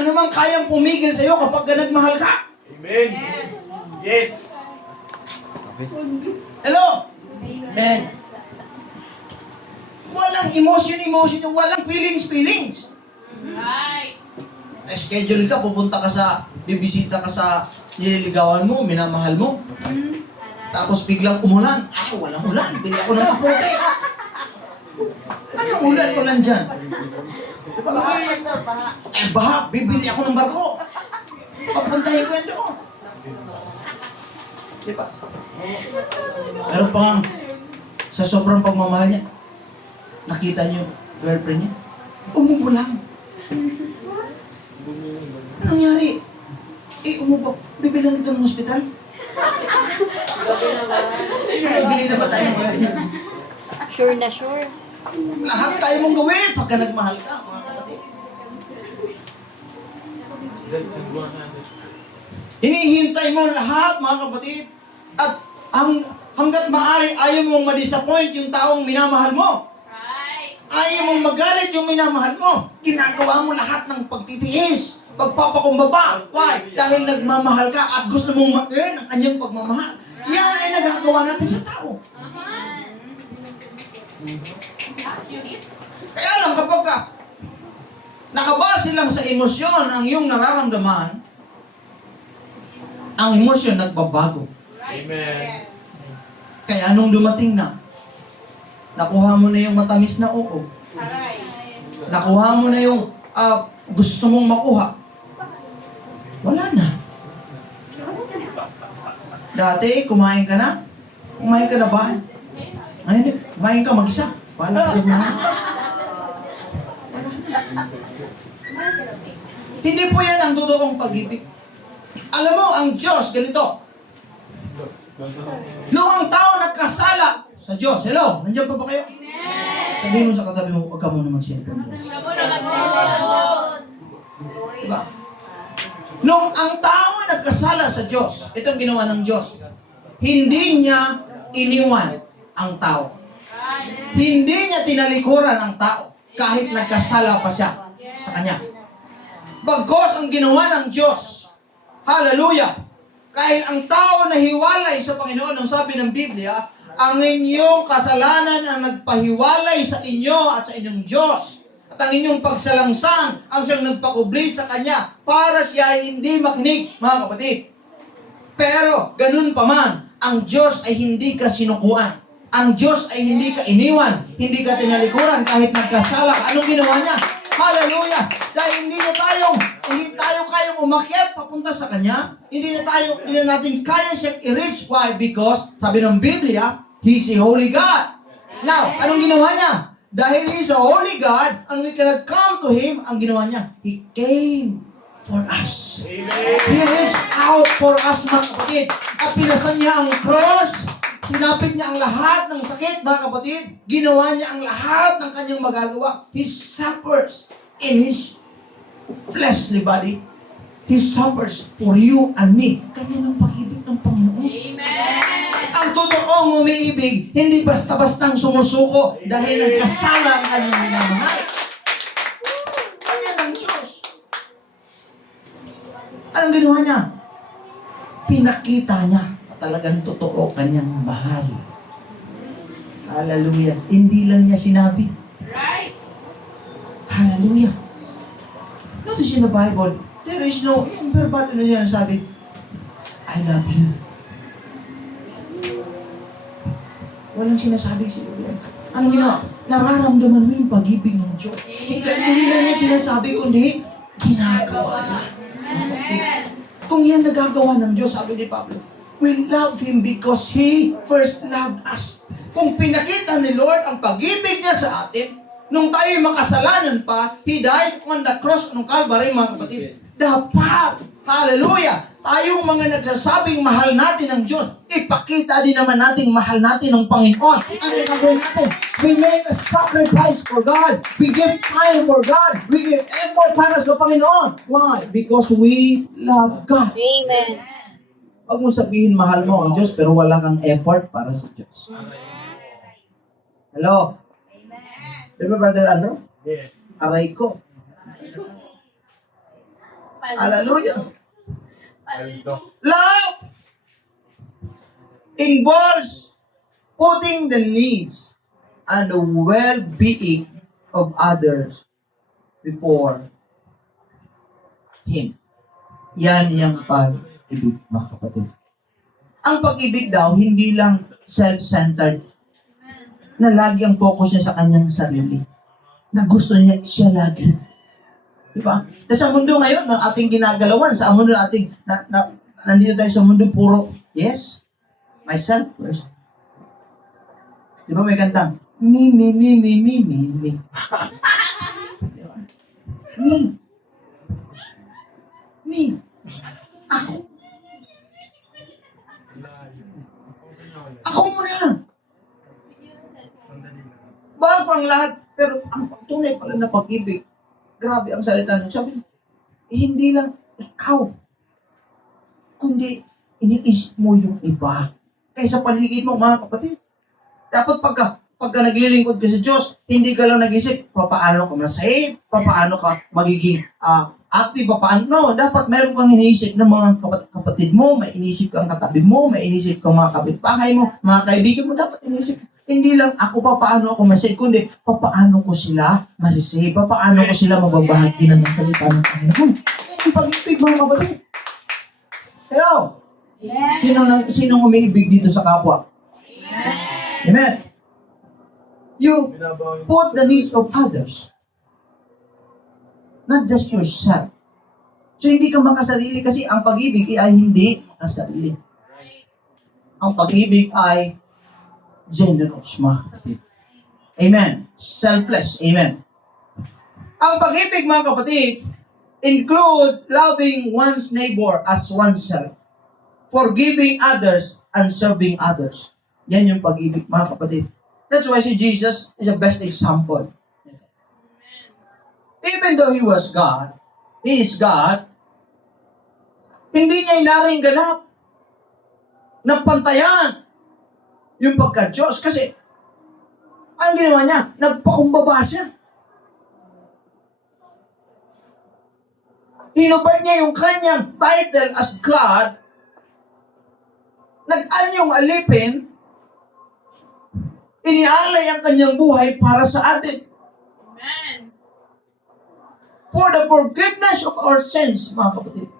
anumang kayang pumigil sa iyo kapag ka nagmahal ka. Amen. Yes. Hello? Amen. Walang emotion, walang feelings. Right. Schedule ka, pupunta ka sa, bibisita ka sa nililigawan mo, minamahal mo. Tapos biglang umulan. Walang ulan. Bili ako ng maputi. Anong ulan dyan? Baha. Bibili ako ng barko. Papuntahin ko yan doon. Diba? Pero pa sa sobrang pagmamahal niya, nakita niyo girlfriend niya, umuulang. Anong nangyari? Umubok. Bibilang ito ng hospital? Bili na ba tayo ng hospital? Sure na sure. Lahat kaya mong gawin pagka nagmahal ka, mga kapatid. Hinihintay mo lahat, mga kapatid. At hanggat maaari, ayaw mong ma-disappoint yung taong minamahal mo. Right. Ayaw mong magalit yung minamahal mo. Ginagawa mo lahat ng pagtitiis, pagpapakumbaba. Why? Dahil nagmamahal ka at gusto mong ma-earn ang kanyang pagmamahal. Yan ay nagagawa natin sa tao. Kaya lang kapag ka nakabase lang sa emosyon ang iyong nararamdaman, ang emosyon nagbabago. Amen. Kaya nung dumating na, nakuha mo na yung matamis na oo. Nakuha mo na yung gusto mong makuha. Wala na. Dati, kumain ka na? Kumain ka na ba? Ngayon, kumain ka mag-isa. Wala ka siya. Hindi po yan ang totoong pag-ibig. Alam mo, ang Diyos, ganito. Noong ang tao nagkasala sa Diyos, hello, nandiyan pa ba kayo? Sabihin mo sa katabi mo, huwag ka muna mag-cellphone. Diba? Noong ang tao nagkasala sa Diyos, ito ang ginawa ng Diyos. Hindi niya iniwan ang tao. Hindi niya tinalikuran ang tao kahit nagkasala pa siya sa kanya. Bagkos ang ginawa ng Diyos, hallelujah, kahit ang tao na hiwalay sa Panginoon, ang sabi ng Biblia, ang inyong kasalanan ang nagpahiwalay sa inyo at sa inyong Diyos. At ang inyong pagsalangsang ang siyang nagpakubli sa Kanya para siya ay hindi makinig, mga kapatid. Pero, ganun pa man, ang Diyos ay hindi ka sinukuan. Ang Diyos ay hindi ka iniwan, hindi ka tinalikuran kahit nagkasala ka. Anong ginawa niya? Hallelujah! Dahil hindi tayo kayang umakyat papunta sa Kanya. Hindi na natin kaya siyang i-reach. Why? Because, sabi ng Biblia, He's a holy God. Now, anong ginawa niya? Dahil He's a holy God, and we cannot come to Him, ang ginawa niya, He came for us. Amen. He reached out for us, mga kapatid. At pinasan niya ang cross. Sinapit niya ang lahat ng sakit, mga kapatid. Ginawa niya ang lahat ng kanyang magagawa. He suffers in His fleshly body. He suffers for you and me. Ganyan ang pag-ibig ng Panginoon. Amen. Ang totoong umiibig, hindi basta-bastang sumusuko dahil nagkasala ang kanyang minamahal. Ganyan ang Diyos. Anong ginawa niya? Pinakita niya talagang totoo kanyang mahal. Hallelujah. Hindi lang niya sinabi. Right. Hallelujah. Notice in the Bible, there is no, yung verbatim na niya sabi, I love you. Walang sinasabi siya. Anong ginawa? Nararamdaman mo yung pag-ibig ng Diyos. Hindi lang niya sinasabi, kundi ginagawa niya. Kung yan nagagawa ng Diyos, sabi ni Pablo, we love Him because He first loved us. Kung pinakita ni Lord ang pag-ibig niya sa atin, nung tayo makasalanan pa, He died on the cross ng Calvary, mga kapatid. Dapat, hallelujah, tayong mga nagsasabing mahal natin ang Diyos, ipakita din naman natin mahal natin ang Panginoon. Ano yung gagawin natin? We make a sacrifice for God. We give time for God. We give effort para sa Panginoon. Why? Because we love God. Amen. Huwag mo sabihin mahal mo ang Diyos pero wala kang effort para sa Diyos. Hello? Di ba, Brother Andrew? Yes. Aray ko. Hallelujah. Paldo. Love involves putting the needs and the well-being of others before Him. Yan yung pag-ibig, mga kapatid. Ang pag-ibig daw, hindi lang self-centered, na lagi ang focus niya sa kanyang sarili. Na gusto niya siya lagi. Di ba? Dahil sa mundo ngayon, ng ating ginagalawan, sa mundo nating, nandito tayo sa mundo puro, yes, myself first. Di ba may kantang, me. Di ba? Me. Ako. Ako muna. Bago ang lahat, pero ang tunay pala na pag-ibig, grabe ang salita niya. Sabi niya, hindi lang ikaw, kundi iniisip mo yung iba. Kaysa paligid mo, mga kapatid. Dapat pagka naglilingkod ka sa Diyos, hindi ka lang nag-isip, paano ka masave, paano ka magiging active, paano. No, dapat meron kang iniisip ng mga kapatid mo, may iniisip kang katabi mo, may iniisip kang mga kapitbahay mo, mga kaibigan mo, dapat iniisip. Hindi lang ako paano ako masave, kundi paano ko sila masisave, paano ko sila mababahagi ng salita ng Panginoon. Yung pag-ibig, mga kapatid. Hello? Yes. Sinong umiibig dito sa kapwa? Amen. You put the needs of others. Not just yourself. So hindi ka makasarili kasi ang pag-ibig ay hindi makasarili. Ang pag-ibig ay generous, mga kapatid. Amen. Selfless. Amen. Ang pag-ibig, mga kapatid, include loving one's neighbor as oneself, forgiving others, and serving others. Yan yung pag-ibig, mga kapatid. That's why si Jesus is the best example. Even though He was God, He is God, hindi niya inaring ganap na pantayan yung pagka-Diyos. Kasi, ang ginawa niya, nagpakumbaba siya. Hinubad niya yung kanyang title as God, nag-anyong alipin, inialay ang kanyang buhay para sa atin. Amen. For the forgiveness of our sins, mga kapatid.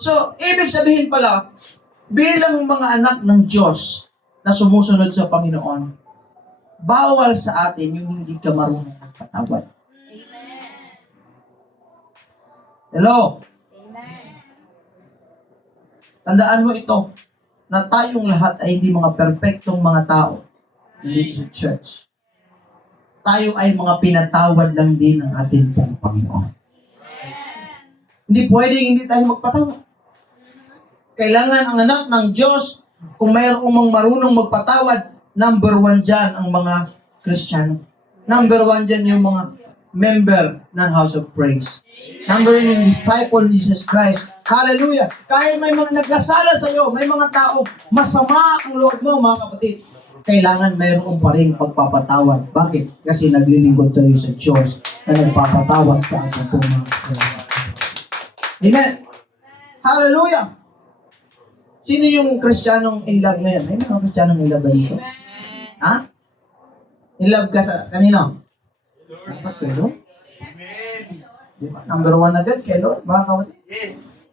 So, ibig sabihin pala, bilang mga anak ng Diyos na sumusunod sa Panginoon, bawal sa atin yung hindi ka marunong magpatawad. Hello? Tandaan mo ito, na tayong lahat ay hindi mga perpektong mga tao dito sa church. Tayo ay mga pinatawad lang din ng ating pong Panginoon. Hindi pwedeng hindi tayo magpatawad. Kailangan ang anak ng Diyos, kung mayroong mga marunong magpatawad, number 1 dyan ang mga Kristiyano. Number 1 dyan yung mga member ng House of Praise. Number 1 yung disciple ni Jesus Christ. Hallelujah! Kahit may mga nagkasala sa iyo, may mga tao, masama ang loob mo, mga kapatid. Kailangan mayroon pa rin pagpapatawad. Bakit? Kasi naglilingkod tayo sa Diyos na nagpapatawad sa ating pong mga kasalanan. Amen! Hallelujah! Sino yung Kristiyanong in love ngayon? May mga Kristiyanong in love ba dito? Ha? In love ka sa kanino? Dapat kay Lord? Di ba? Number 1 agad kay Lord, mga kapatid. Yes.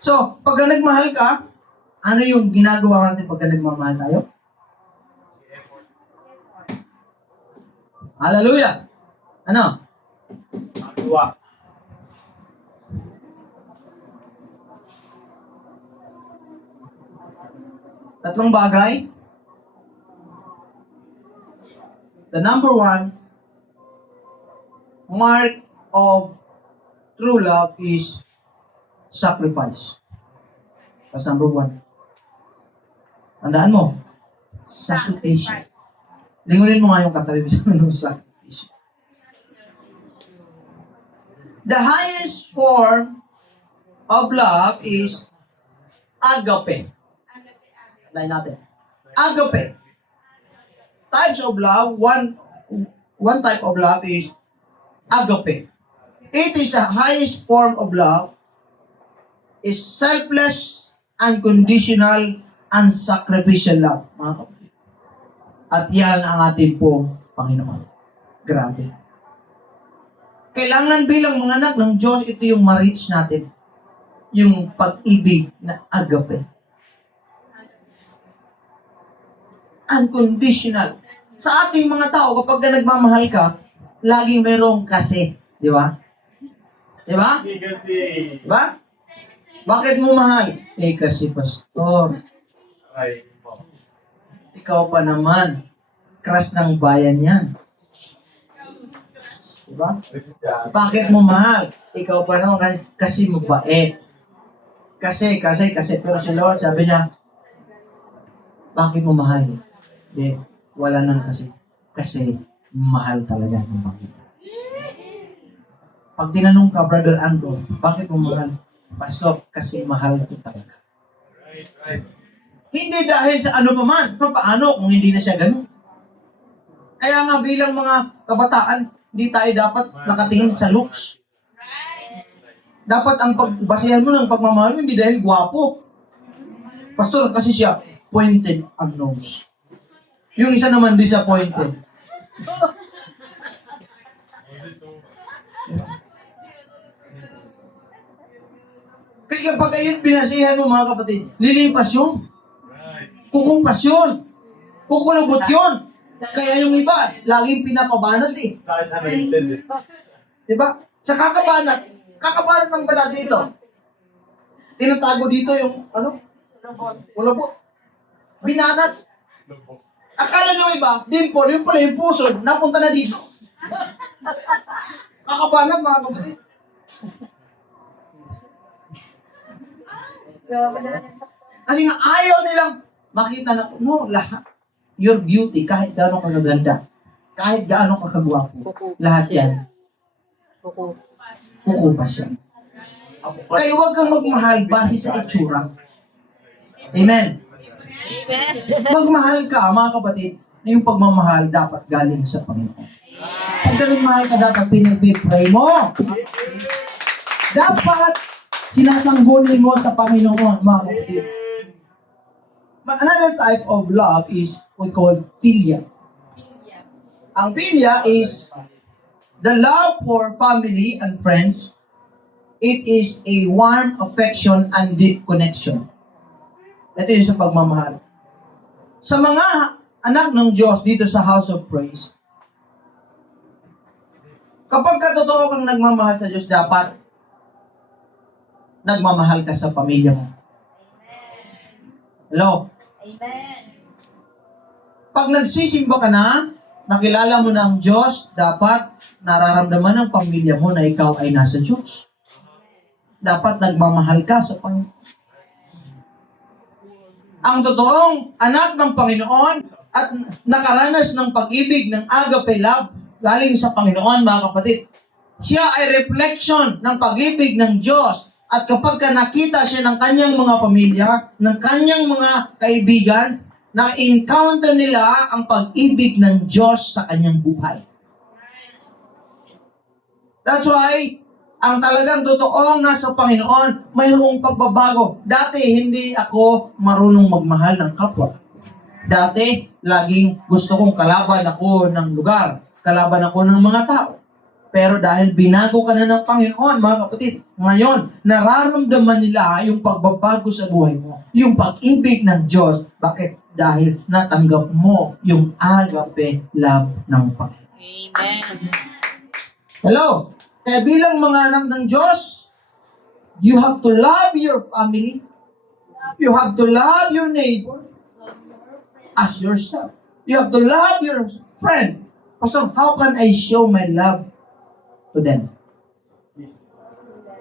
So, pagka nagmahal ka, ano yung ginagawa natin pagka nagmamahal tayo? Hallelujah! Ano? Magawa. Tatlong bagay. The number 1 mark of true love is sacrifice. That's number 1. Tandaan mo, sacrifice. Lingunin mo nga yung katabi mo ng sacrifice. The highest form of love is agape. Tandaan natin. Agape. Types of love, one type of love is agape. It is the highest form of love, is selfless, unconditional, and sacrificial love. Mga kapatid. At yan ang ating po, Panginoon. Grabe. Kailangan bilang mga anak ng Diyos, ito yung ma-reach natin. Yung pag-ibig na agape. Unconditional. Sa ating mga tao, kapag ka nagmamahal ka, laging merong kasi. Di ba? Di ba? Kasi. Di ba? Bakit mo mahal? Eh kasi pastor, Ay, po. ikaw pa naman. Crush ng bayan yan. Di ba? Christian. Bakit mo mahal? Ikaw pa naman kasi mabait. Kasi. Pero si Lord, sabi niya, bakit mo mahal? Hindi, wala nang kasi. Kasi, mahal talaga ng Panginoon. Pag tinanong ka, Brother Andrew, bakit mo mahal? Pastor, kasi mahal ko talaga. Right. Hindi dahil sa ano pa man. Paano kung hindi na siya ganun? Kaya nga bilang mga kabataan, hindi tayo dapat nakatingin sa looks. Dapat ang pagbasihan mo ng pagmamahal mo, hindi dahil gwapo. Pastor, kasi siya pointed ang nose. Yung isa naman disappointed. Kasi kapag ayun binasihan mo mga kapatid, lilipas yun. Kukumpas yun. Kukulubot yun. Kaya yung iba, laging pinapabanat eh. Sa akin anointed eh. Diba? Sa kakabanat ng bala dito. Tinatago dito yung, kulubot. Binanat. Akala nyo iba, dimple, yung pala yung puso, napunta na dito. Kakabanat mga kapatid. Kasi nga ayaw nilang makita na, no, lahat. Your beauty, kahit gaano kagaganda, kahit gaano kakagwapo, lahat yan, kukupas yan. Kaya huwag kang magmahal base sa itsura. Amen. Magmahal ka, mga kapatid, na yung pagmamahal dapat galing sa Panginoon. Pag nagmahal ka, dapat pinag-pray mo. Dapat sinasangguni mo sa Panginoon, mga kapatid. Another type of love is we call philia. Ang philia is the love for family and friends. It is a warm affection and deep connection. Ito yung sa pagmamahal. Sa mga anak ng Diyos dito sa House of Praise, kapag katotoo kang nagmamahal sa Diyos, dapat nagmamahal ka sa pamilya mo. Hello? Amen. Pag nagsisimba ka na, nakilala mo na ang Diyos, dapat nararamdaman ng pamilya mo na ikaw ay nasa Diyos. Dapat nagmamahal ka sa Panginoon. Ang totoong anak ng Panginoon at nakaranas ng pag-ibig ng agape love galing sa Panginoon, mga kapatid. Siya ay reflection ng pag-ibig ng Diyos. At kapag ka nakita siya ng kanyang mga pamilya, ng kanyang mga kaibigan, na-encounter nila ang pag-ibig ng Diyos sa kanyang buhay. That's why, ang talagang totoong nasa Panginoon, mayroong pagbabago. Dati, hindi ako marunong magmahal ng kapwa. Dati, laging gusto kong kalaban ako ng lugar, kalaban ako ng mga tao. Pero dahil binago ka na ng Panginoon, mga kapatid, ngayon, nararamdaman nila yung pagbabago sa buhay mo. Yung pag-ibig ng Diyos. Bakit? Dahil natanggap mo yung agape love ng Panginoon. Amen. Hello? Kaya bilang mga anak ng Diyos, you have to love your family. You have to love your neighbor as yourself. You have to love your friend. Pastor, how can I show my love to them?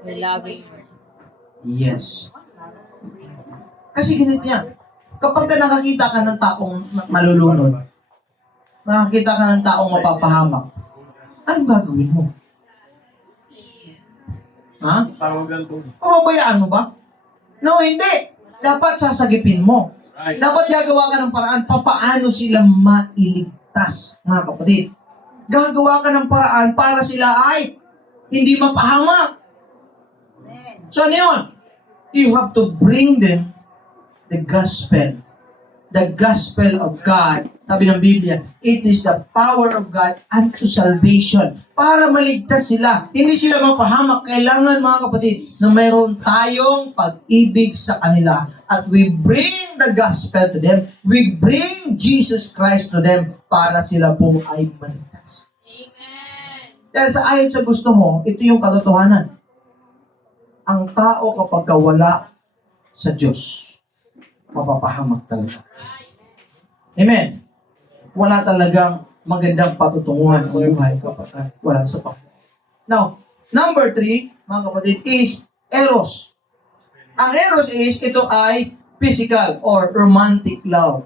We love you. Yes. Kasi ganito yan. Kapag ka nakakita ka ng taong malulunod, nakakita ka ng taong mapapahamak, anong gagawin mo? Ha? Tawagan to. Pababayaan mo ba? No, hindi. Dapat sasagipin mo. Right. Dapat gagawa ka ng paraan papaano sila mailigtas, mga kapatid. Gagawa ka ng paraan para sila ay hindi mapahamak. So ano yun? You have to bring them the gospel. The gospel of God. Sabi ng Biblia, it is the power of God unto salvation. Para maligtas sila. Hindi sila mapahamak. Kailangan, mga kapatid, na mayroon tayong pag-ibig sa kanila. At we bring the gospel to them. We bring Jesus Christ to them para sila po ay maligtas. Amen. Dahil sa ayon sa gusto mo, ito yung katotohanan. Ang tao kapag wala sa Diyos, mapapahamak talaga. Amen. Wala talagang magandang patutunguhan ng buhay kapag wala sa Panginoon. Now, number 3, mga kapatid, is eros. Ang eros is, ito ay physical or romantic love.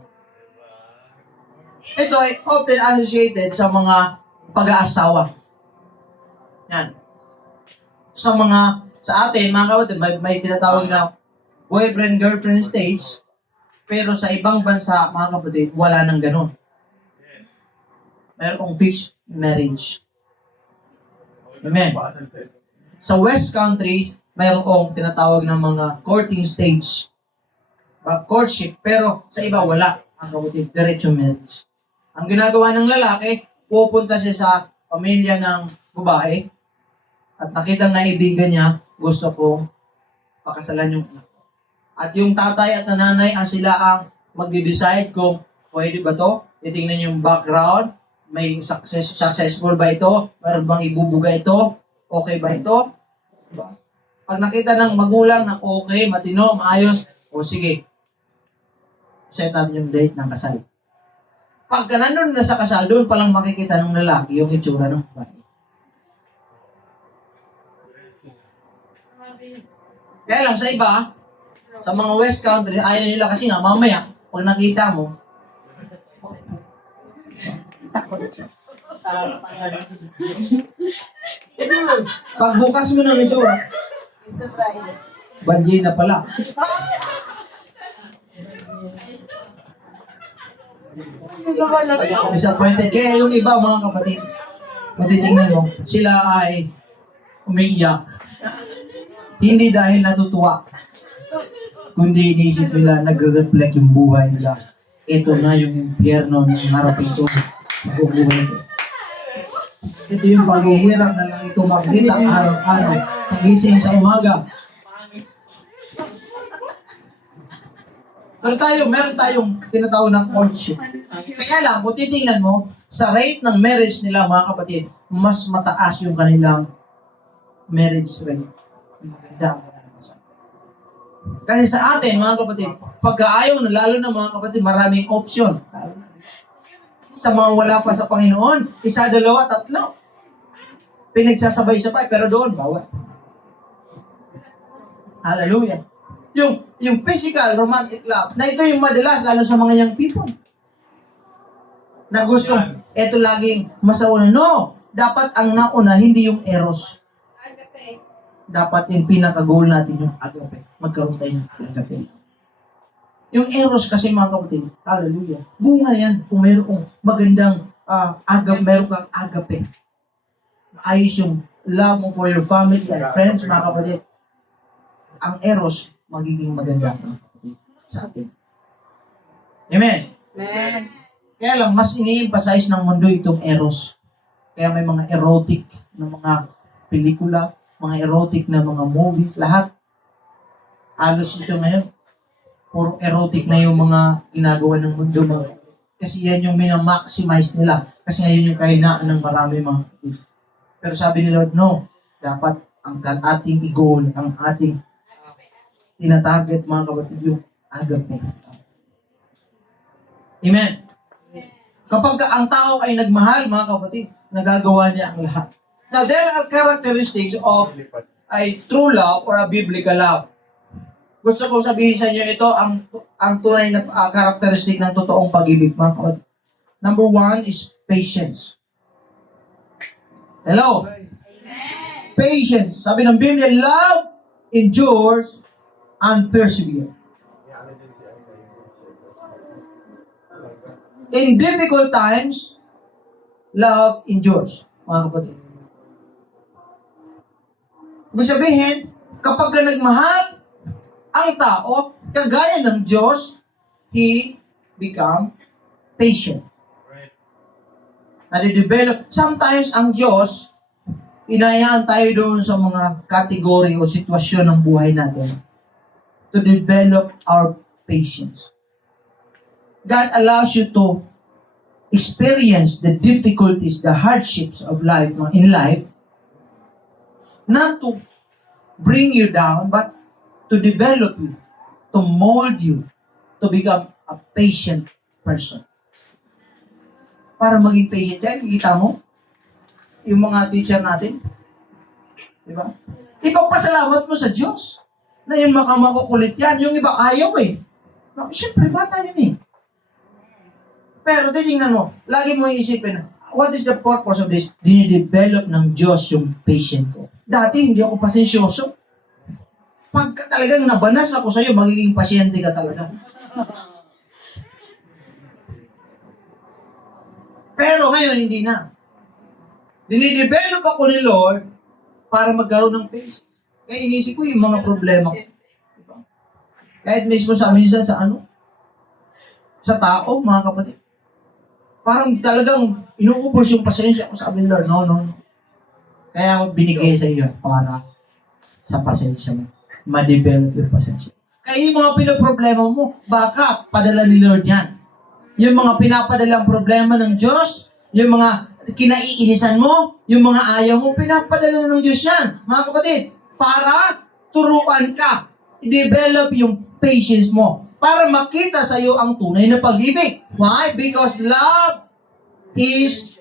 Ito ay often associated sa mga pag-aasawa. Yan. Sa atin, mga kapatid, may tinatawag na boyfriend-girlfriend stage, pero sa ibang bansa, mga kapatid, wala nang ganun. Yes. Mayroong fixed marriage. Amen. Sa West countries, mayroong tinatawag ng mga courting stage. Courtship, pero sa iba wala. Ang kapatid, diretso marriage. Ang ginagawa ng lalaki, pupunta siya sa pamilya ng babae at nakitang naibigan niya, gusto ko pakasalan yung anak. At yung tatay at nanay ang sila ang magde-decide kung pwede ba to. Titingnan yung background, may successful ba ito? Meron bang ibubuga ito? Okay ba ito? Diba? Pag nakita ng magulang na okay, matino, maayos, o sige, set natin yung date ng kasal. Pagka nandun na sa kasal, doon palang makikita ng lalaki yung itsura ng babae. Kaya lang sa iba, sa mga West Country, ayaw nila kasi nga, mamaya, pag nakita mo, pag bukas mo ng itsura, banjay na pala. Disappointed. Kaya yung iba, mga kapatid, matitingnan mo, sila ay umiiyak. Hindi dahil natutuwa, kundi iniisip nila, nagre-reflect yung buhay nila. Ito na yung impyerno ng harapin ko. Bubuhay ko. Ito yung paghihirap na lang ito makita araw-araw. Pagising sa umaga. Pero meron tayong tinatawag ng courtship. Kaya lang, kung titingnan mo, sa rate ng marriage nila, mga kapatid, mas mataas yung kanilang marriage rate. Maganda. Kasi sa atin, mga kapatid, pagkaayaw na, lalo na mga kapatid, maraming option. Sa mga wala pa sa Panginoon, isa, dalawa, tatlo. Pinagsasabay-sabay, pero doon, bawal. Hallelujah. Yung physical, romantic love, na ito yung madalas, lalo sa mga young people. Na gusto, ito laging masauna. No! Dapat ang nauna, hindi yung eros. Dapat yung pinaka-goal natin yung agape. Magkaroon tayo ng agape. Yung eros kasi, mga kapatid, hallelujah, bunga yan kung mayroong magandang meron kang agape. Ayos yung love mo for your family and friends, mga kapatid. Ang eros, magiging maganda, mga kapatid, sa atin. Amen? Amen. Kaya lang, mas ini-emphasize ng mundo itong eros. Kaya may mga erotic na mga pelikula, mga erotic na mga movies, lahat. Halos ito ngayon, puro erotic na yung mga ginagawa ng mundo. Kasi yan yung minamaximize nila. Kasi ngayon yung kahinaan ng marami, mga kapatid. Pero sabi ni Lord, no. Dapat ang ating goal, ang ating tinatarget, mga kapatid, yung agape. Amen. Kapag ang tao ay nagmahal, mga kapatid, nagagawa niya ang lahat. Now, there are characteristics of a true love or a biblical love. Gusto kong sabihin sa inyo ito, ang tunay na characteristic ng totoong pag-ibig, mga kapatid. Number 1 is patience. Hello? Patience. Sabi ng Biblia, love endures and perseveres. In difficult times, love endures, mga kapatid. Ibig sabihin, kapag ka nagmahal ang tao, kagaya ng Diyos, He become patient. Right. Nade-develop. Sometimes ang Diyos, inayaan tayo doon sa mga kategory o sitwasyon ng buhay natin to develop our patience. God allows you to experience the difficulties, the hardships of life, in life, not to bring you down, but to develop you, to mold you, to become a patient person. Para maging patient yan, kita mo, yung mga teacher natin, di ba? Ipagpasalamat mo sa Diyos na yung makukulit yan. Yung iba ayaw eh. Siyempre, bata yan eh. Pero titingnan mo, lagi mo iisipin, what is the purpose of this? Dinidevelop ng Diyos yung patient ko. Dati, hindi ako pasensyoso. Pagka talagang nabanas ako sa'yo, magiging pasyente ka talaga. Pero ngayon, hindi na. Dinidevelop ako ni Lord para magkaroon ng patience. Kaya inisip ko yung mga problema ko. Diba? Kahit mismo sa minsan sa sa tao, mga kapatid. Parang talagang inuubos yung pasensya ko. Sabi ni Lord, no. Kaya ako binigay sa iyo para sa pasensya mo. Ma-develop yung pasensya. Kaya yung mga pinoproblema mo, baka padala ni Lord yan. Yung mga pinapadalang problema ng Diyos, yung mga kinaiinisan mo, yung mga ayaw mo, pinapadala ng Diyos yan. Mga kapatid, para turuan ka, i-develop yung patience mo, para makita sa iyo ang tunay na pag-ibig. Why? Because love is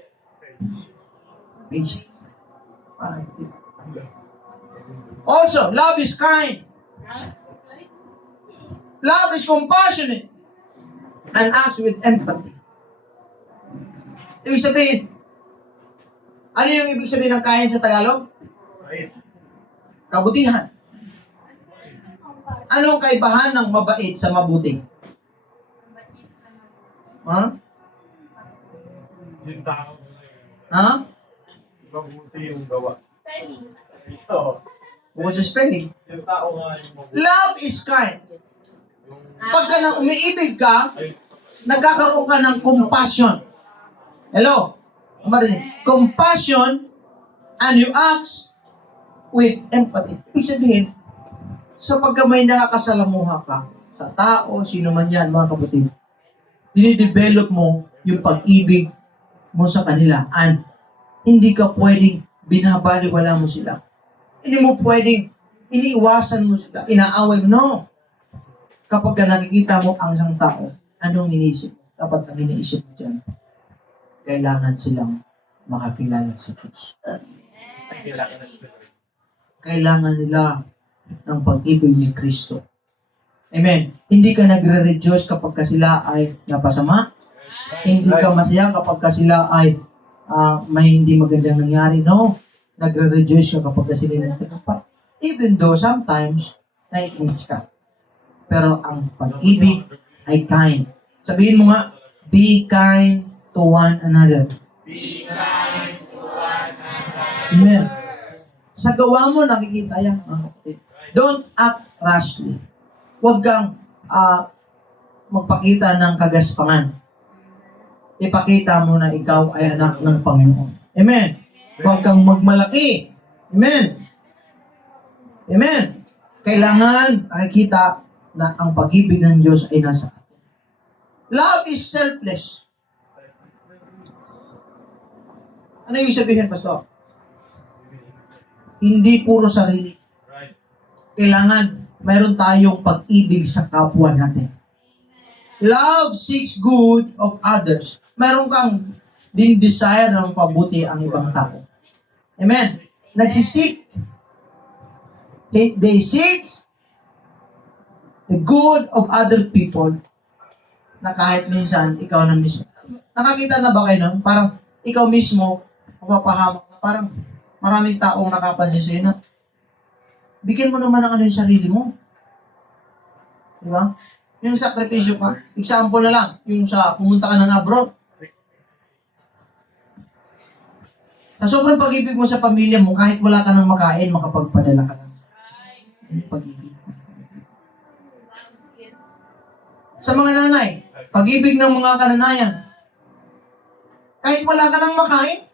patient. Also, love is kind. Love is compassionate and acts with empathy. Ibig sabihin, ano yung ibig sabihin ng kain sa Tagalog? Right. Kabutihan. Anong kaibahan ng mabait sa mabuti? Ha? Yung tao. Ha? Mabuti yung gawa. Ito. Bukod sa spelling. Yung tao nga yung mabuti. Love is kind. Yung Pagka na umiibig ka, ay, nagkakaroon ka ng compassion. Hello? Compassion and you act with empathy. Ibig sabihin, sa pagka may nakakasalamuha ka sa tao, sino man yan, mga kapatid, dinidevelop mo yung pag-ibig mo sa kanila and hindi ka pwedeng binabaliwala mo sila. Hindi mo pwedeng iniiwasan mo sila, inaaway mo. No. Kapag ka nakikita mo ang isang tao, anong iniisip? Kapag ang iniisip mo dyan, kailangan silang makakilala sa Diyos. kailangan na sila. Kailangan nila ng pag-ibig ni Kristo. Amen. Hindi ka nagre-rejoice kapag ka sila ay napasama. Hindi ka masaya kapag ka sila ay may hindi magandang nangyari. No. Nagre-rejoice ka kapag ka sila nagtatapat. Even though sometimes, naiinis ka. Pero ang pag-ibig ay kind. Sabihin mo nga, be kind to one another. Be kind to one another. Amen. Sa gawa mo, nakikita yan, mga kapatid. Don't act rashly. Huwag kang magpakita ng kagaspangan. Ipakita mo na ikaw ay anak ng Panginoon. Amen. Huwag kang magmalaki. Amen. Amen. Kailangan nakikita na ang pag-ibig ng Diyos ay nasa atin. Love is selfless. Ano yung sabihin, Pastor? Hindi puro sarili. Right. Kailangan mayroon tayong pag-ibig sa kapwa natin. Love seeks good of others. Mayroon kang din-desire ng pabuti ang ibang tao. Amen. Nagsisik. They seek the good of other people na kahit minsan ikaw na mismo. Nakakita na ba kayo nun? Parang ikaw mismo mapapahamak na parang maraming taong nakapansin sa'yo na bigyan mo naman ng ano yung sarili mo. Di ba? Yung sakripisyo ka. Example na lang, yung sa pumunta ka ng abroad. Sa sobrang pag-ibig mo sa pamilya mo, kahit wala ka nang makain, makapagpadala ka ng pag-ibig. Sa mga nanay, pag-ibig ng mga kananayan, kahit wala ka nang makain,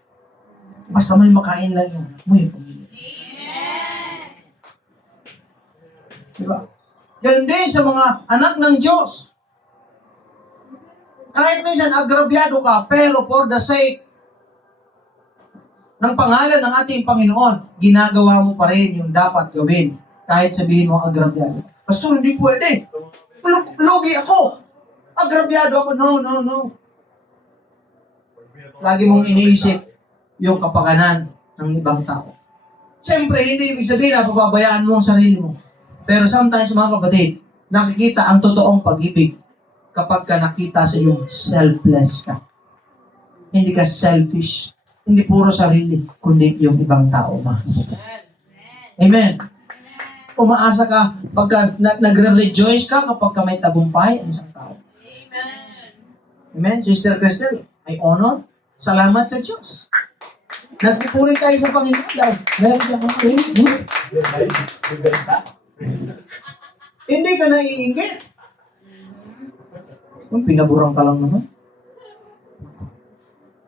basta may makain lang yung anak mo yung pamilya. Diba? Ganun din sa mga anak ng Diyos. Kahit minsan agrabyado ka, pero for the sake ng pangalan ng ating Panginoon, ginagawa mo pa rin yung dapat gawin. Kahit sabihin mo agrabyado. Pastor, hindi pwede. Lugi ako. Agrabyado ako. No. Lagi mong iniisip yung kapakanan ng ibang tao. Siyempre, hindi ibig sabihin na pababayaan mo ang sarili mo. Pero sometimes, mga kapatid, nakikita ang totoong pag-ibig kapag ka nakita sa iyong selfless ka. Hindi ka selfish. Hindi puro sarili, kundi yung ibang tao. Amen. Umaasa ka pagka nagre-rejoice ka kapag ka may tagumpay ang isang tao. Amen. Sister Cristel, may honor. Salamat sa Diyos. Nagpupuri tayo sa Panginoon dahil meron siyang hindi ka naiinggit. Yung pinaburang ka lang naman.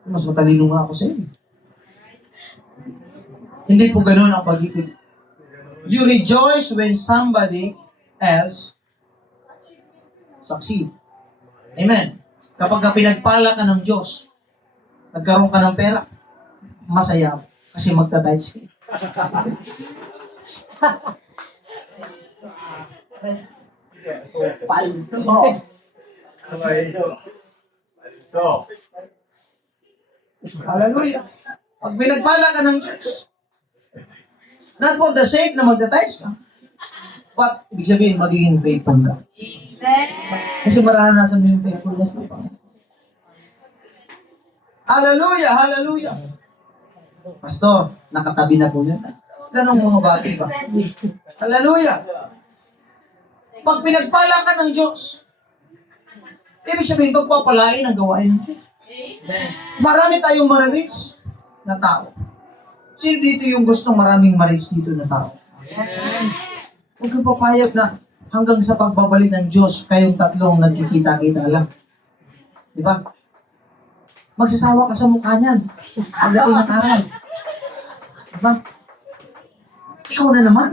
Mas matalino nga ako sa iyo. Hindi po ganoon ang pag-ibig. You rejoice when somebody else succeed. Amen. Kapag pinagpala ka ng Diyos, nagkaroon ka ng pera, masaya ako. Kasi magta-tithes ka. Paldo. Hallelujah. Pag pinagpala ka ng Diyos, not for the sake na magta-tithes ka, but ibig sabihin, magiging faithful ka. Kasi maranasan mo yung faithfulness ng Panginoon. Hallelujah, hallelujah. Pastor, nakatabi na po yun. Ganong mga bagay ba? Hallelujah. Pag pinagpala ka ng Diyos, ibig sabihin, pagpapalain ang gawain ng Diyos. Marami tayong mararich na tao. Sino dito yung gustong maraming marich dito na tao? Huwag kang papayag na hanggang sa pagbabalik ng Diyos, kayong tatlong nagkikita-kita lang. Di ba? Magsasawa ka sa mukha niyan. Pagdating ng araw. Diba? Ikaw na naman.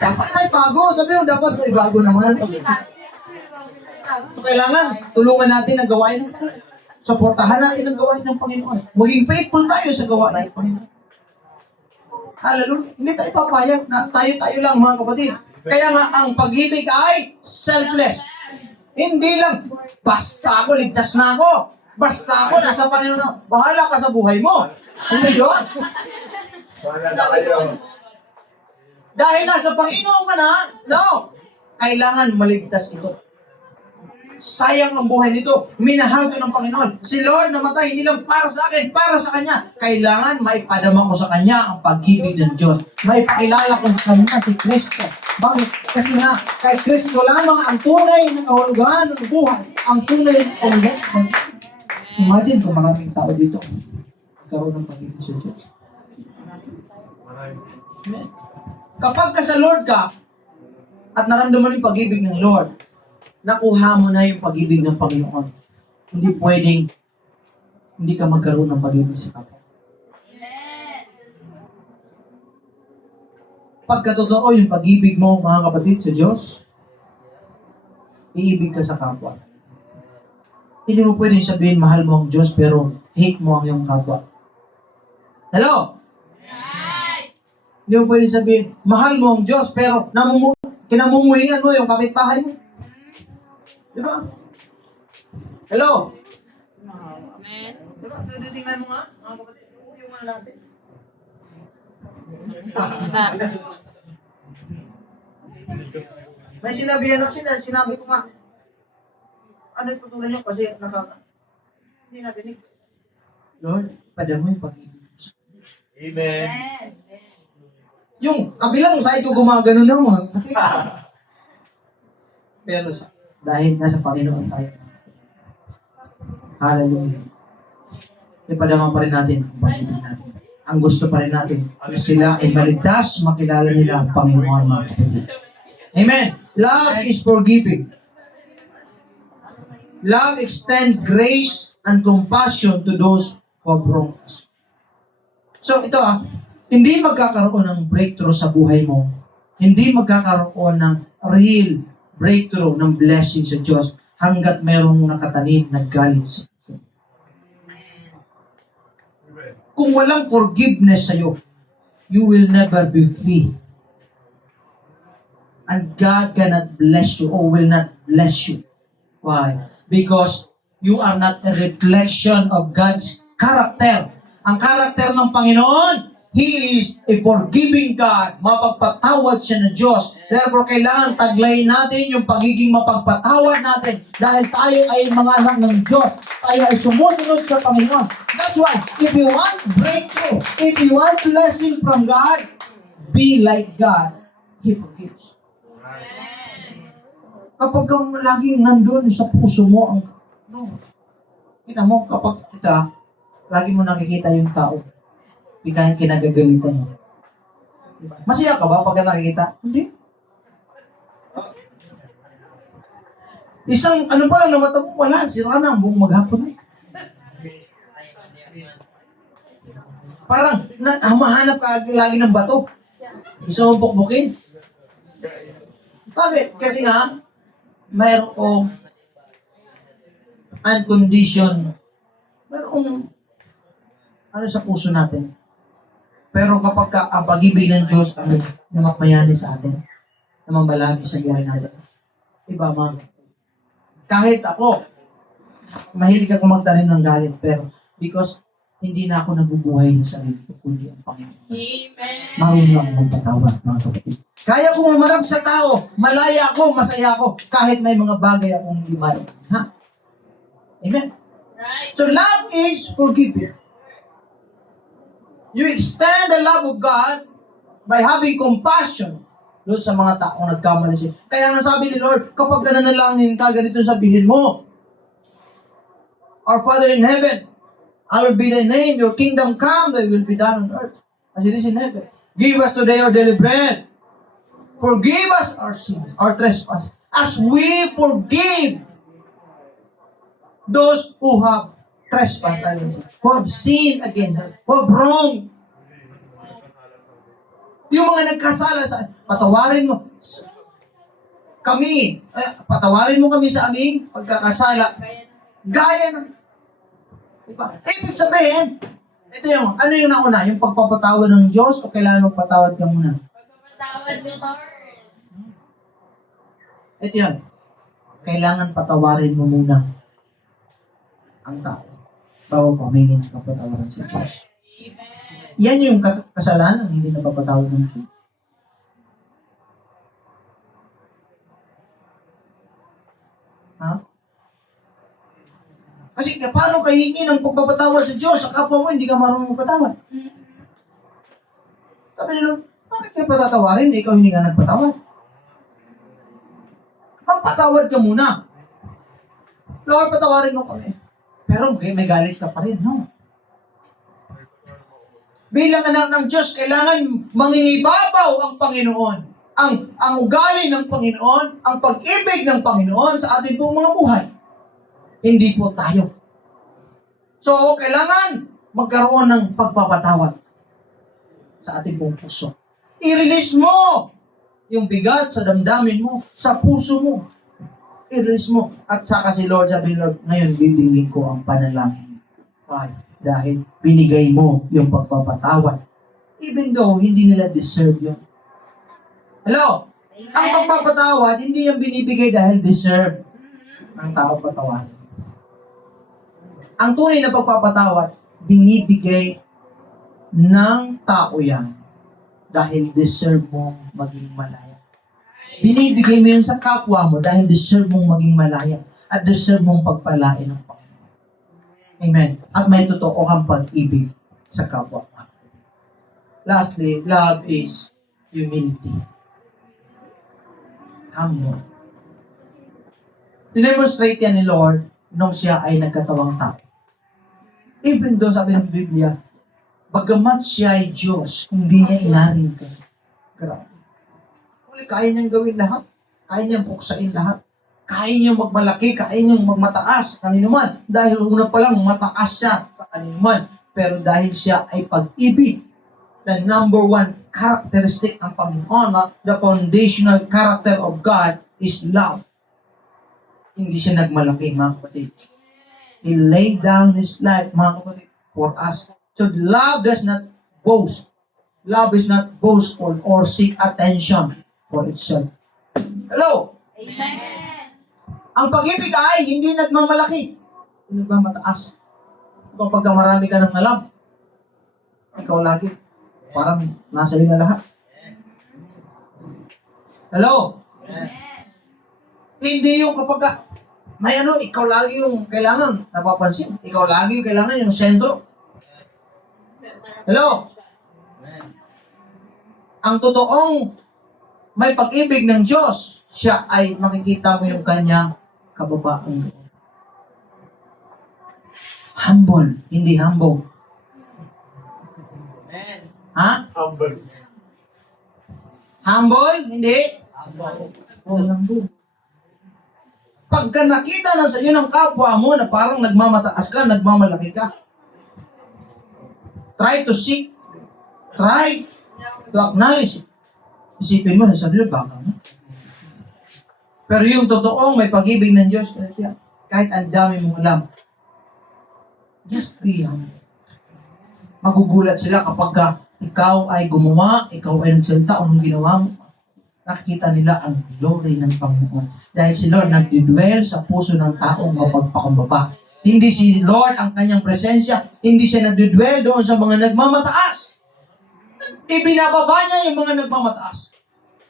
Dapat may bago. Sabi mo, dapat may bago naman. So, kailangan tulungan natin ang gawain ng Panginoon. Suportahan natin ang gawain ng Panginoon. Maging faithful tayo sa gawain ng Panginoon. Hallelujah. Hindi tayo papayag na tayo-tayo lang, mga kapatid. Kaya nga, ang pag-ibig ay selfless. Hindi lang, basta ako, ligtas na ako. Basta ako, nasa Panginoon. Bahala ka sa buhay mo. Hindi yun. Dahil nasa Panginoon ka na, no. Kailangan maligtas ito. Sayang ang buhay nito. Minahal ko ng Panginoon. Si Lord namatay, hindi lang para sa akin, para sa Kanya. Kailangan maipadama ko sa Kanya ang pag-ibig ng Diyos. Maipakilala ko sa Kanya si Kristo. Bakit? Kasi nga, kay Kristo lamang ang tunay ng kahulugan ng buhay. Ang tunay ng kahulugan. Imagine kung maraming tao dito. Karoon ng pag-ibig sa Diyos. Amen. Kapag ka sa Lord ka, at naramdaman yung pag-ibig ng Lord, nakuha mo na yung pag-ibig ng Panginoon. Hindi pwedeng hindi ka magkaroon ng pag-ibig sa kapwa. Pagka totoo yung pag-ibig mo, mga kapatid, sa Diyos, iibig ka sa kapwa. Hindi mo pwedeng sabihin, mahal mo ang Diyos, pero hate mo ang iyong kapwa. Hello? Hindi mo pwedeng sabihin, mahal mo ang Diyos, pero kinamumuhingan mo yung kapitbahay mo. Di ba? Hello? Amen. Di ba? Titingnan mo nga, mga kapatid. Yung ano natin. May sinabihan ako sinabi ko nga, ano yung patuloy niyo kasi hindi natinig. Lord, padamo yung pag-ibig mo sa akin. Amen. Yung kabilang side ko gumagano na mga kapatid. Pero dahil nasa Panginoon tayo. Hallelujah. Ipadama pa rin natin ang pag-ibig natin. ang gusto pa rin natin na sila ay maligtas, makilala nila ang Panginoon, mga kapatid. Amen. Love is forgiving. Love extend grace and compassion to those who have wronged us. So ito hindi magkakaroon ng breakthrough sa buhay mo. Hindi magkakaroon ng real breakthrough ng blessing sa Diyos hanggat mayroong nakatanim na galit sa puso. Kung walang forgiveness sa'yo, you will never be free. And God cannot bless you or will not bless you. Why? Because you are not a reflection of God's character. Ang character ng Panginoon, He is a forgiving God. Mapagpatawad siya na Diyos. Therefore, kailangan taglayin natin yung pagiging mapagpatawad natin dahil tayo ay mga anak ng Diyos. Tayo ay sumusunod sa Panginoon. That's why, if you want breakthrough, if you want blessing from God, be like God. He forgives. Kapag kang laging nandun sa puso mo, kita mo, kapag lagi mo nakikita yung tao, kinagagalitan mo. Diba? Masaya ka ba pag nakikita? Hindi. Isang, pa lang na mata mo, wala, sira na ang buong maghapon mo. Parang, mahanap ka lagi ng bato. Gusto mo bukbukin. Bakit? Kasi mayroong unconditioned, mayroong sa puso natin. Pero kapag ang pag-ibig ng Diyos ang namamayani sa atin, namamalagi sa buhay natin, iba kahit ako, mahilig ako magtanim ng galit, pero because hindi na ako nabubuhay sa sarili ko, kundi ang Panginoon. Amen. Marunong ako magpatawad, mga kapatid. Kaya kong humarap sa tao, malaya ako, masaya ako, kahit may mga bagay akong hindi mali. Amen? Right. So love is forgiving. You extend the love of God by having compassion doon sa mga taong nagkamali siya. Kaya nga sabi ni Lord, kapag nanalangin ka, ganito sabihin mo, Our Father in heaven, hallowed be thy name, your kingdom come, thy will be done on earth as it is in heaven. Give us today our daily bread. Forgive us our sins, our trespass, as we forgive those who have trespass against us, who have sinned against us, who have wronged. Yung mga nagkasala sa patawarin mo kami, patawarin mo kami sa aming pagkakasala. Gaya ng, diba? Ibig sabihin, ito yung, ano yung nauna? Yung pagpapatawad ng Diyos o kailangan magpatawad ka muna? Pagpapatawad ni Lord. Ito yan. Kailangan patawarin mo muna ang tao bago pamingin sa kapatawaran sa Diyos. Yan yung kasalanan, hindi napapatawad ng Diyos. Kasi paano ka hingi ng pagpapatawad sa Diyos sa kapwa mo, hindi ka marunong magpatawad? Sabi nila, bakit ka patatawarin? Ikaw hindi ka nagpatawad. Magpatawad ka muna. Lord, patawarin mo kami. Pero may galit ka pa rin, no? Bilang anak ng Diyos, kailangan mangingibabaw ang Panginoon. Ang ugali ng Panginoon, ang pag-ibig ng Panginoon sa ating pong mga buhay. Hindi po tayo. So, kailangan magkaroon ng pagpapatawad sa ating pong puso. I-release mo yung bigat sa damdamin mo, sa puso mo. I-release mo. At saka si Lord, sabi Lord, ngayon bibingin ko ang panalangin. Why? Dahil binigay mo yung pagpapatawad. Even though hindi nila deserve yun. Hello? Ang pagpapatawad, hindi yung binibigay dahil deserve ang tao patawarin. Ang tunay na pagpapatawad, binibigay ng tao yan dahil deserve mong maging malaya. Binibigay mo yan sa kapwa mo dahil deserve mong maging malaya at deserve mong pagpalain ng Panginoon. Amen. At may totoo kang pag-ibig sa kapwa mo. Lastly, love is humility. Humble. Dinemonstrate yan ni Lord nung siya ay nagkatawang tao. Even though sabi ng Biblia, Bagamat siya ay Diyos, hindi niya inaring ka. Grabe. Kaya niyang gawin lahat. Kaya niyang puksain lahat. Kaya niyang magmalaki, kaya niyang magmataas, kanino man. Dahil una pa lang, mataas siya sa kanino man. Pero dahil siya ay pag-ibig, the number one characteristic ng Panginoon, the foundational character of God is love. Hindi siya nagmalaki, mga kapatid. He laid down His life, mga kapatid, for us. So love does not boast. Love is not boastful or seek attention for itself. Hello? Amen. Ang pag-ibig ay hindi nagmamalaki. Hindi nagmamataas. Kapag marami ka ng alam, ikaw lagi. Parang nasa iyo na lahat. Hello? Hindi yung kapag may ikaw lagi yung kailangan napapansin. Ikaw lagi yung kailangan yung sentro. Hello? Ang totoong may pag-ibig ng Diyos, siya ay makikita mo yung kanyang kababaan. Humble, hindi humble. Ha? Humble. Humble, hindi? Humble. Pagka nakita na sa iyo ng kapwa mo na parang nagmamataas ka, nagmamalaki ka, try to seek, try to acknowledge. Isipin mo, sabi mo, baka mo. Pero yung totoong may pag-ibig ng Diyos, kahit ang dami mong alam, just be humble. Magugulat sila kapag ikaw ay gumawa, ikaw ay nagsalita, anong ginawa mo, nakikita nila ang glory ng Panginoon. Dahil si Lord nagdidwell sa puso ng taong mapagpakumbaba. Hindi si Lord ang kanyang presensya, hindi siya nagdidwell doon sa mga nagmamataas. Ibinababa niya yung mga nagmamataas.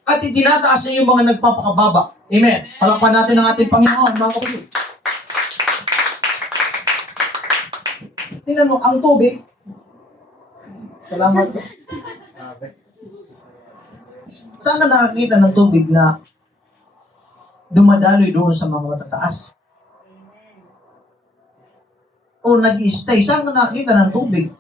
At itinataas niya yung mga nagpapakababa. Amen. Palakpan natin ang ating Panginoon, mga kapatid. Tingnan mo, ang tubig. Salamat sa... Saan ka nakakita ng tubig na dumadaloy doon sa mga matataas? O nag-i-stay? Saan ka nakakita ng tubig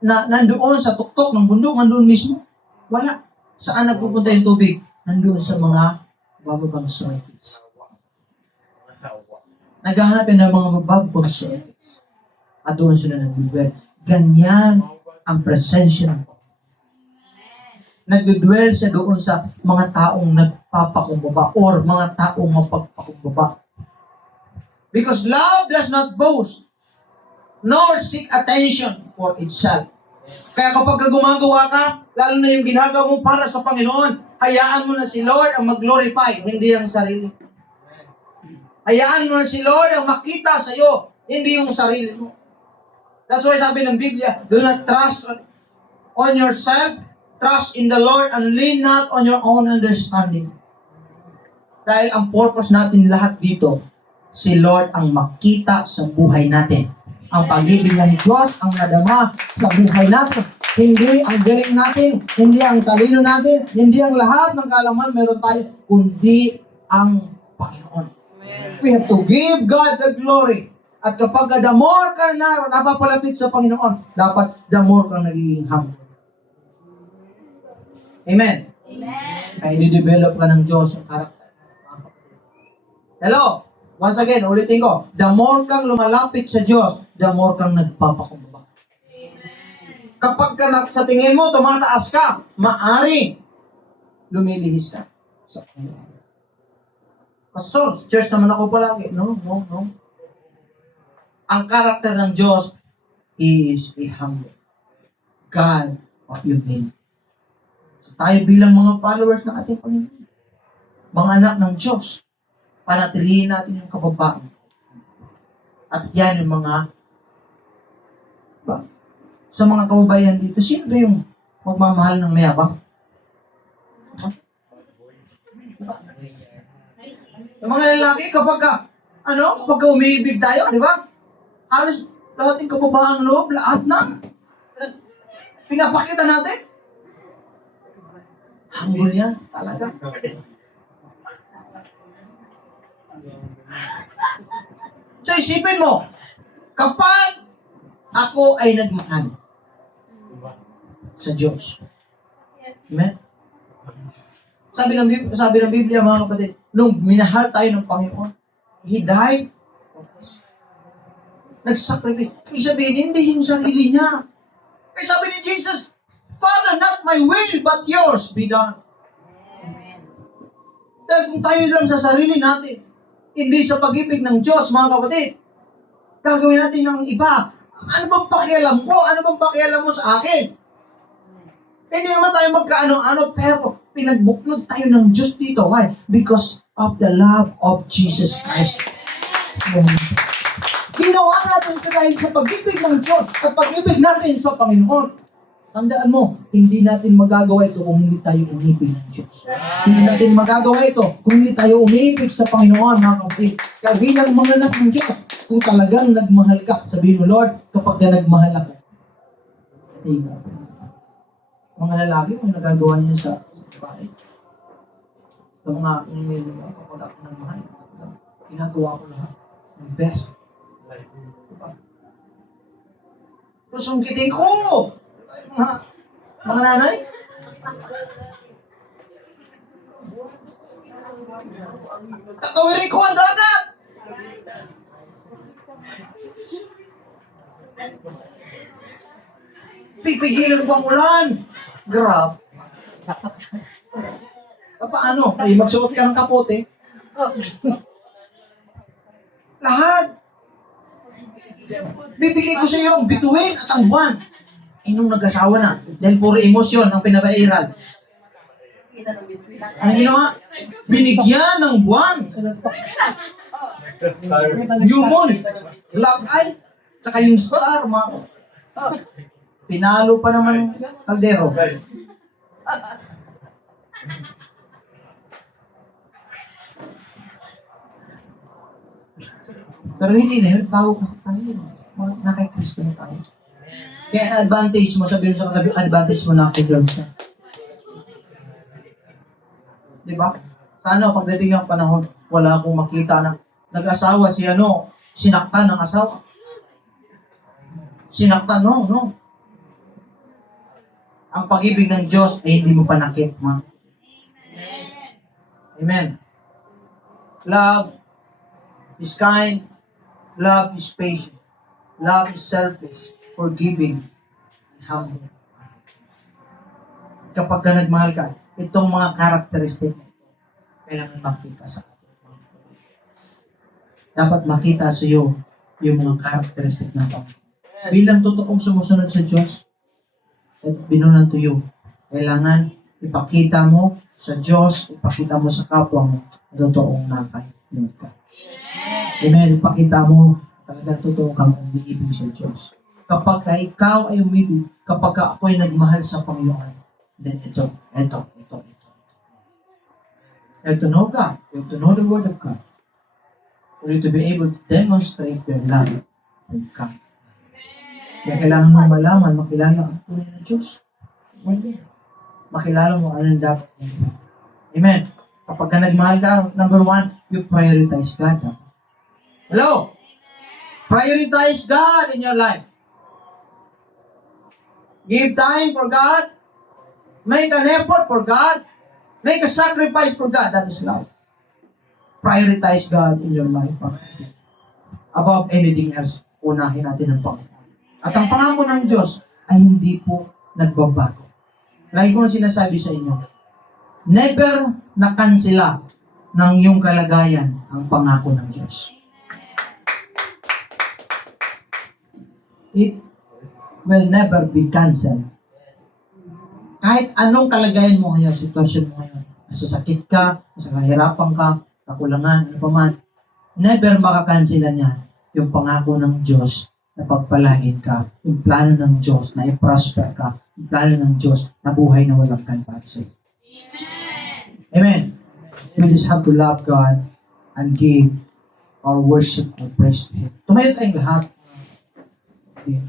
na nandoon sa tuktok ng bundok, nandoon mismo? Wala. Saan nagpupunta yung tubig? Nandoon sa mga bababang surface. Naghahanap yan ng mga bababang surface. At doon sila nag-dwell. Ganyan ang presensya ng Panginoon. Nagdudwell siya doon sa mga taong nagpapakumbaba or mga taong mapagpakumbaba. Because love does not boast nor seek attention for itself. Kaya kapag gumagawa ka, lalo na yung ginagawa mo para sa Panginoon, hayaan mo na si Lord ang mag-glorify, hindi ang sarili. Hayaan mo na si Lord ang makita sa iyo, hindi yung sarili mo. That's why sabi ng Biblia, do not trust on yourself, trust in the Lord and lean not on your own understanding. Dahil ang purpose natin lahat dito, si Lord ang makita sa buhay natin. Ang pag-ibig ng Diyos ang nadama sa buhay natin. Hindi ang galing natin, hindi ang talino natin, hindi ang lahat ng kaalaman meron tayo, kundi ang Panginoon. We have to give God the glory. At kapag the more ka na napapalapit sa Panginoon, dapat the more kang nagiging humble. Amen? Amen. Kaya i-develop ka ng Diyos yung karakter. Hello? Once again, ulitin ko. The more kang lumalapit sa Diyos, the more kang nagpapakumbaba. Kapag sa tingin mo, tumataas ka, maari lumilihis ka sa Panginoon. Pastor, church naman ako palagi. No. Ang karakter ng Diyos is a humble God of humility. Tayo bilang mga followers ng ating Panginoon, mga anak ng Diyos, panatilihin natin yung kababaan. At yan yung mga sa mga kababayan dito, sino ba yung magmamahal ng mayabang? Yung mga lalaki, kapag umiibig tayo, di ba? Halos lahat ng kababaang loob, lahat na pinapakita natin. Humble yan, talaga. So isipin mo, kapag ako ay nagmahal, sa Diyos. Amen? Sabi ng Biblia, mga kapatid, nung minahal tayo ng Panginoon, He died for us. Nag-sacrifice. Ibig sabihin, hindi yung sarili niya. Kaya sabi ni Jesus, Father, not my will, but yours be done. Dahil kung tayo lang sa sarili natin, hindi sa pag-ibig ng Diyos, mga kapatid, gagawin natin ng iba. Ano bang pakialam ko? Ano bang pakialam mo sa akin? Hindi naman tayo magkaano-ano, pero pinagbuklod tayo ng Diyos dito. Why? Because of the love of Jesus Christ. Ginawa natin ito dahil sa pag-ibig ng Diyos at pag-ibig natin sa Panginoon. Tandaan mo, hindi natin magagawa ito kung hindi tayo umibig ng Diyos. Hindi natin magagawa ito kung hindi tayo umibig sa Panginoon, mga kapatid. Kaya bilang mga anak ng Diyos, kung talagang nagmahal ka, sabihin mo, Lord, kapag ka nagmahal ako, diba? Mga lalaki, kung nagagawa niyo sa bahay, sa mga email nila, kapag ako nagmahal, ginagawa ko lahat ng best. Diba? Susungkitin ko! Mga nanay? Tatawirin ko ang dagat! Pipigilan ko ang ulan! Grab! Paano? Ay, magsuot ka ng kapote? Lahat! Bibigay ko sa iyo ang bituin at ang buwan. Nung nag-asawa na, dahil puro emosyon ang pinabairal. Ano ginawa? Binigyan ng buwan. New moon, black eye, saka yung star, mga pinalo pa naman kaldero. Pero hindi na yun, bago kasi tayo. Nakay-Kristo na tayo. Kaya advantage mo, sabihin mo sa katabi, advantage mo na kay Lord ka. Diba? Sana pagdating ng panahon, wala akong makita na nag-asawa si sinaktan ng asawa. Sinaktan, no. Ang pag-ibig ng Diyos ay hindi mo panakit, ma. Amen. Love is kind. Love is patient. Love is selfish, forgiving, and humble. Kapag ka nagmahal ka, itong mga karakteristik kailangan makita sa atin. Dapat makita sa iyo yung mga karakteristik na ito. Bilang totoong sumusunod sa Diyos at binunan to you, kailangan ipakita mo sa Diyos, ipakita mo sa kapwa mo na totoong nakay-inod ka. Amen. Ipakita mo talaga totoo kang umiibig sa Diyos. Kapag ka ikaw ay umibig, kapag ka ako ay nagmahal sa Panginoon, then ito. You have to know God. You have to know the Word of God. For you to be able to demonstrate your love for God. Kaya kailangan mong malaman, makilala ang tunay na Diyos. Makilala mo anong dapat. Amen. Kapag ka nagmahal ka, number one, you prioritize God. Hello? Prioritize God in your life. Give time for God. Make an effort for God. Make a sacrifice for God. That is love. Prioritize God in your life. Above anything else, unahin natin ang Panginoon. At ang pangako ng Diyos ay hindi po nagbabago. Lagi ko sinasabi sa inyo, never nakansela ng iyong kalagayan ang pangako ng Diyos. It will never be canceled. Kahit anong kalagayan mo ngayon, sitwasyon mo ngayon, nasa sakit ka, nasa kahirapan ka, kakulangan, ano pa man, never makakansela niya yung pangako ng Diyos na pagpalain ka, yung plano ng Diyos na i-prosper ka, yung plano ng Diyos na buhay na walang kanpat sa'yo. Amen. We just have to love God and give our worship and praise to Him. Tumayo tayong lahat. Okay.